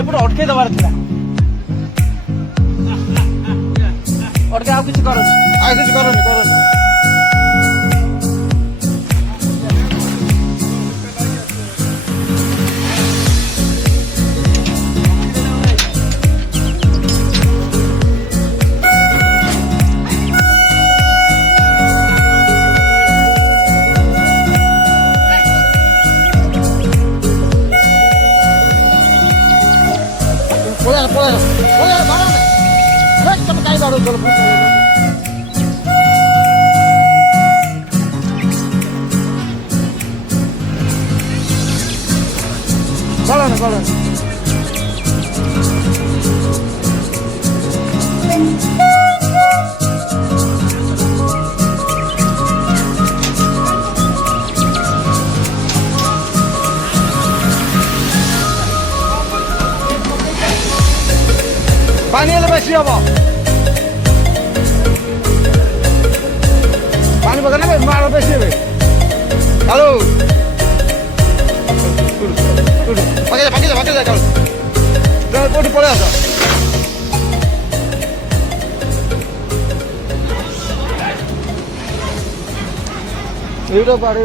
ଏପଟେ ଅଟକେଇ ଦେବାର ଥିଲା। ଅଟକେ ଆଉ କିଛି କରନି, ଆଉ କିଛି କରନି କରନି। ପଳେଇ ତମେ କାହିଁ ବାଡ଼ଉଛ? କଳନି କଳନି पानी हेल्ले बेसी अब पानी पकाने माड़ बेसी हे हेलो पके पके पके जा कल कोठी पळे आस एटा बाडे